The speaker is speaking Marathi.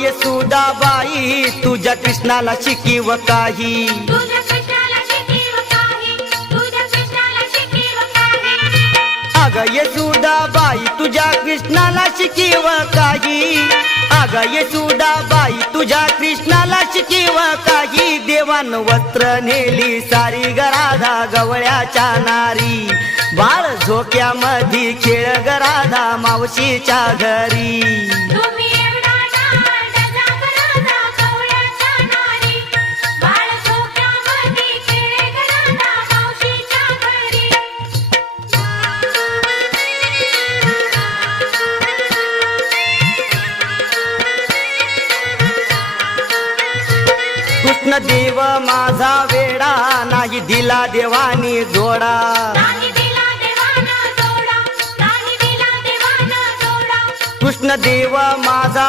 येसुदाबाई तुझ्या कृष्णाला शिकीव काही, अग येसुदाबाई तुझ्या कृष्णाला शिकीव काही, अग येसुदाबाई तुझ्या कृष्णाला शिकीव काही. देवान वस्त्र नेली सारी गराधा गवळ्याच्या नारी, बाळ झोक्यामध्ये खेळ गराधा मावशीच्या घरी. कृष्ण देव माझा वेडा नाही दिला देवानी जोडा, कृष्ण देव माझा